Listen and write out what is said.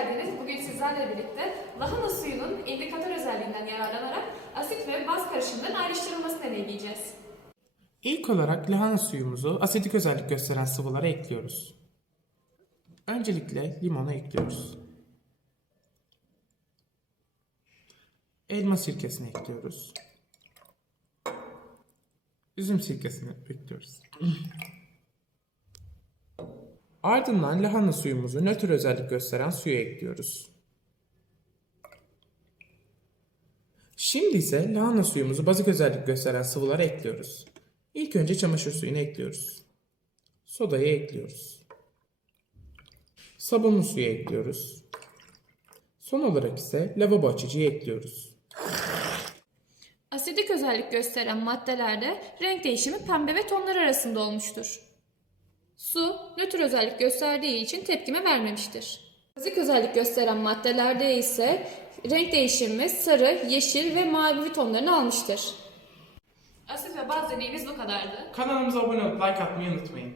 geldiniz. Bugün sizlerle birlikte lahana suyunun indikatör özelliğinden yararlanarak asit ve baz karışımının ayrıştırılmasını deneyeceğiz. İlk olarak lahana suyumuzu asidik özellik gösteren sıvılara ekliyoruz. Öncelikle limonu ekliyoruz. Elma sirkesini ekliyoruz. Üzüm sirkesini ekliyoruz. Ardından lahana suyumuzu nötr özellik gösteren suya ekliyoruz. Şimdi ise lahana suyumuzu bazik özellik gösteren sıvılara ekliyoruz. İlk önce çamaşır suyunu ekliyoruz. Sodayı ekliyoruz. Sabunlu suyu ekliyoruz. Son olarak ise lavabo açıcıyı ekliyoruz. Asidik özellik gösteren maddelerde renk değişimi pembe ve tonlar arasında olmuştur. Su, nötr özellik gösterdiği için tepkime vermemiştir. Bazik özellik gösteren maddelerde ise renk değişimi sarı, yeşil ve mavi tonlarını almıştır. Asit ve baz deneyimiz bu kadardı. Kanalımıza abone olup like atmayı unutmayın.